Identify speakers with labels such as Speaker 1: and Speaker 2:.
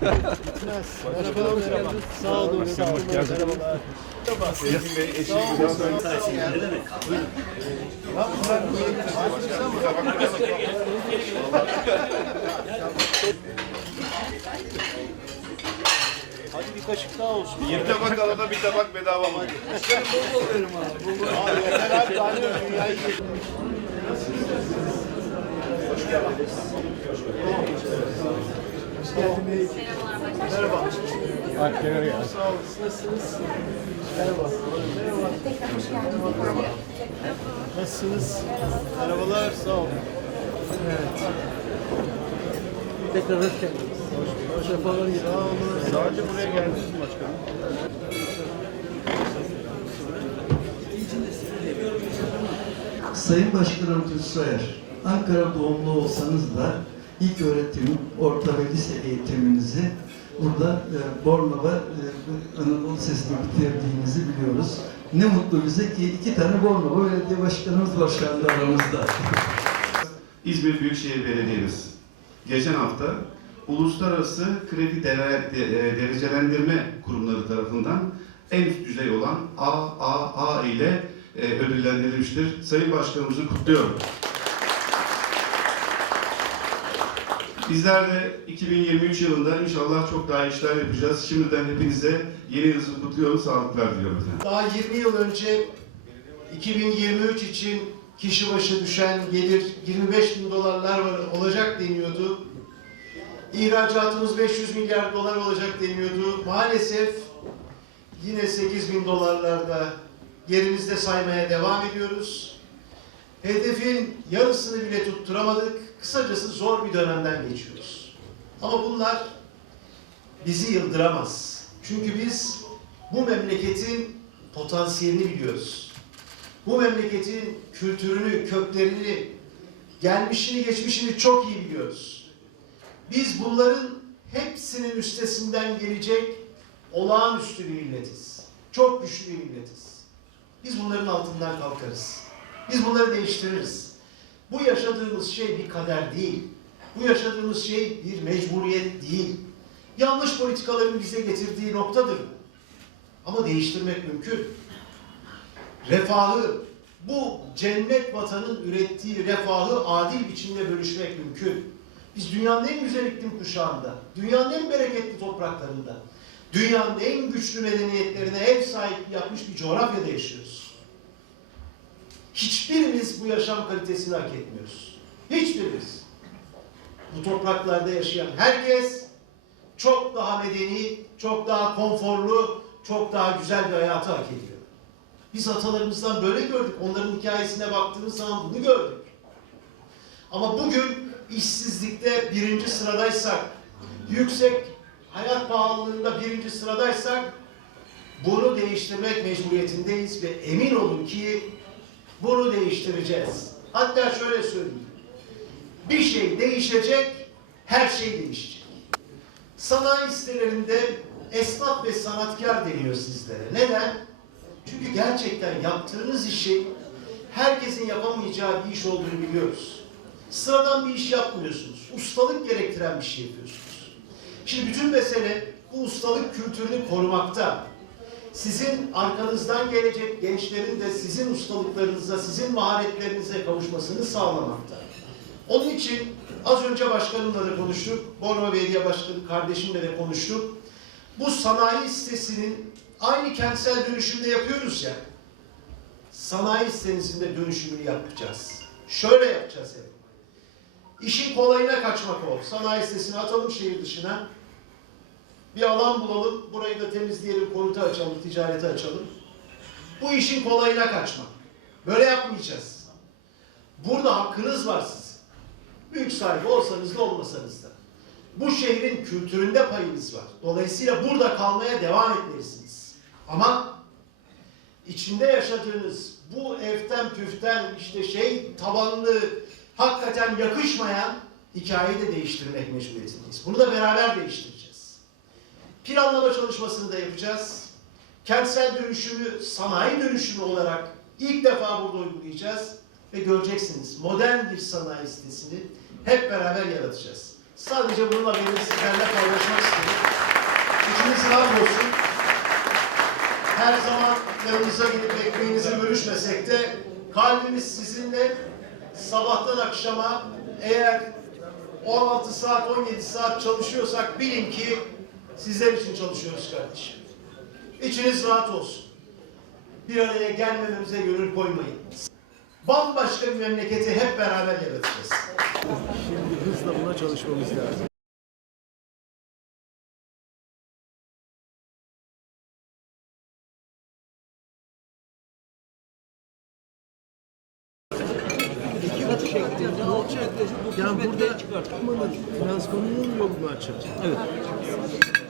Speaker 1: Merhaba, merhaba. Sağ olun, sağ olun. Merhabalar.
Speaker 2: Yasin Bey eşi güzel
Speaker 1: Hadi bir kaşık daha olsun.
Speaker 2: Bir tabak alana bir tabak bedava mı?
Speaker 1: Abi yeter abi, daha Merhaba. Olun. Nasılsınız? Merhaba. Merhaba. Nasılsınız? Merhabalar. Sağ olun. Evet. Tekrar hoş geldiniz. Hoş bulduk. Sefalar getirdiniz. Sağ olun. Sadece buraya geldiniz mi başkanım?
Speaker 3: Sayın Başkanım Soyer, Ankara doğumlu olsanız da ilk öğretim, orta ve lise eğitiminizi burada e, Bornova e, Anadolu Lisesi'ni bitirdiğinizi biliyoruz. Ne mutlu bize ki iki tane Bornova Belediye Başkanımız var şu anda aramızda.
Speaker 4: İzmir Büyükşehir Belediye'miz geçen hafta Uluslararası Kredi Dere- De- e, Derecelendirme Kurumları tarafından en üst düzey olan AAA ile e, ödüllendirilmiştir. Sayın Başkanımızı kutluyorum. Bizler de 2023 yılında inşallah çok daha işler yapacağız. Şimdiden hepinize yeni yılınızı kutluyorum. Sağlıklar diliyorum.
Speaker 5: Daha 20 yıl önce 2023 için kişi başı düşen gelir 25 bin dolarlar olacak deniyordu. İhracatımız 500 milyar dolar olacak deniyordu. Maalesef yine 8 bin dolarlarda yerimizde saymaya devam ediyoruz. Hedefin yarısını bile tutturamadık. Kısacası zor bir dönemden geçiyoruz. Ama bunlar bizi yıldıramaz. Çünkü biz bu memleketin potansiyelini biliyoruz. Bu memleketin kültürünü, köklerini, gelmişini, geçmişini çok iyi biliyoruz. Biz bunların hepsinin üstesinden gelecek olağanüstü bir milletiz. Çok güçlü bir milletiz. Biz bunların altından kalkarız. Biz bunları değiştiririz. Bu yaşadığımız şey bir kader değil. Bu yaşadığımız şey bir mecburiyet değil. Yanlış politikaların bize getirdiği noktadır. Ama değiştirmek mümkün. Refahı, bu cennet vatanın ürettiği refahı adil biçimde bölüşmek mümkün. Biz dünyanın en güzel iklim kuşağında, dünyanın en bereketli topraklarında, dünyanın en güçlü medeniyetlerine ev sahipliği yapmış bir coğrafyada yaşıyoruz. Hiçbirimiz bu yaşam kalitesini hak etmiyoruz. Hiçbirimiz. Bu topraklarda yaşayan herkes çok daha medeni, çok daha konforlu, çok daha güzel bir hayatı hak ediyor. Biz atalarımızdan böyle gördük. Onların hikayesine baktığımız zaman bunu gördük. Ama bugün işsizlikte birinci sıradaysak, yüksek hayat pahalılığında birinci sıradaysak bunu değiştirmek mecburiyetindeyiz ve emin olun ki bunu değiştireceğiz. Hatta şöyle söyleyeyim. Bir şey değişecek, her şey değişecek. Sanayi sitelerinde esnaf ve sanatkar deniyor sizlere. Neden? Çünkü gerçekten yaptığınız işi herkesin yapamayacağı bir iş olduğunu biliyoruz. Sıradan bir iş yapmıyorsunuz. Ustalık gerektiren bir şey yapıyorsunuz. Şimdi bütün mesele bu ustalık kültürünü korumakta. Sizin arkanızdan gelecek gençlerin de sizin ustalıklarınıza, sizin maharetlerinize kavuşmasını sağlamakta. Onun için az önce başkanımla da konuştuk. Bornova Belediye Başkanı kardeşimle de konuştuk. Bu sanayi sitesinin aynı kentsel dönüşümde yapıyoruz ya. Sanayi sitesinde dönüşümünü yapacağız. Şöyle yapacağız hep. İşin kolayına kaçmak o. Sanayi sitesini atalım şehir dışına. Bir alan bulalım. Burayı da temizleyelim, konutu açalım, ticareti açalım. Bu işin kolayına kaçmak. Böyle yapmayacağız. Burada hakkınız var sizin. Büyük sahibi olsanız da olmasanız da. Bu şehrin kültüründe payınız var. Dolayısıyla burada kalmaya devam etmelisiniz. Ama içinde yaşadığınız bu eften püften işte şey tabanlı hakikaten yakışmayan hikayeyi de değiştirmek mecburiyetindeyiz. Bunu da beraber değiştireceğiz. Planlama çalışmasını da yapacağız. Kentsel dönüşümü sanayi dönüşümü olarak ilk defa burada uygulayacağız ve göreceksiniz modern bir sanayi sitesini hep beraber yaratacağız. Sadece bununla benim sizlerle paylaşmak istiyorum. Üçüncü sınav olsun. Her zaman yanınıza gidip ekmeğinizi bölüşmesek de kalbimiz sizinle sabahtan akşama eğer 16 saat 17 saat çalışıyorsak bilin ki sizler için çalışıyoruz kardeşim. İçiniz rahat olsun. Bir araya gelmememize gönül koymayın. Bambaşka bir memleketi hep beraber yaratacağız.
Speaker 1: Şimdi hızla buna çalışmamız lazım. Olacak? Yani burada çıkartmanın finansmanının yolunu açacağız. Evet.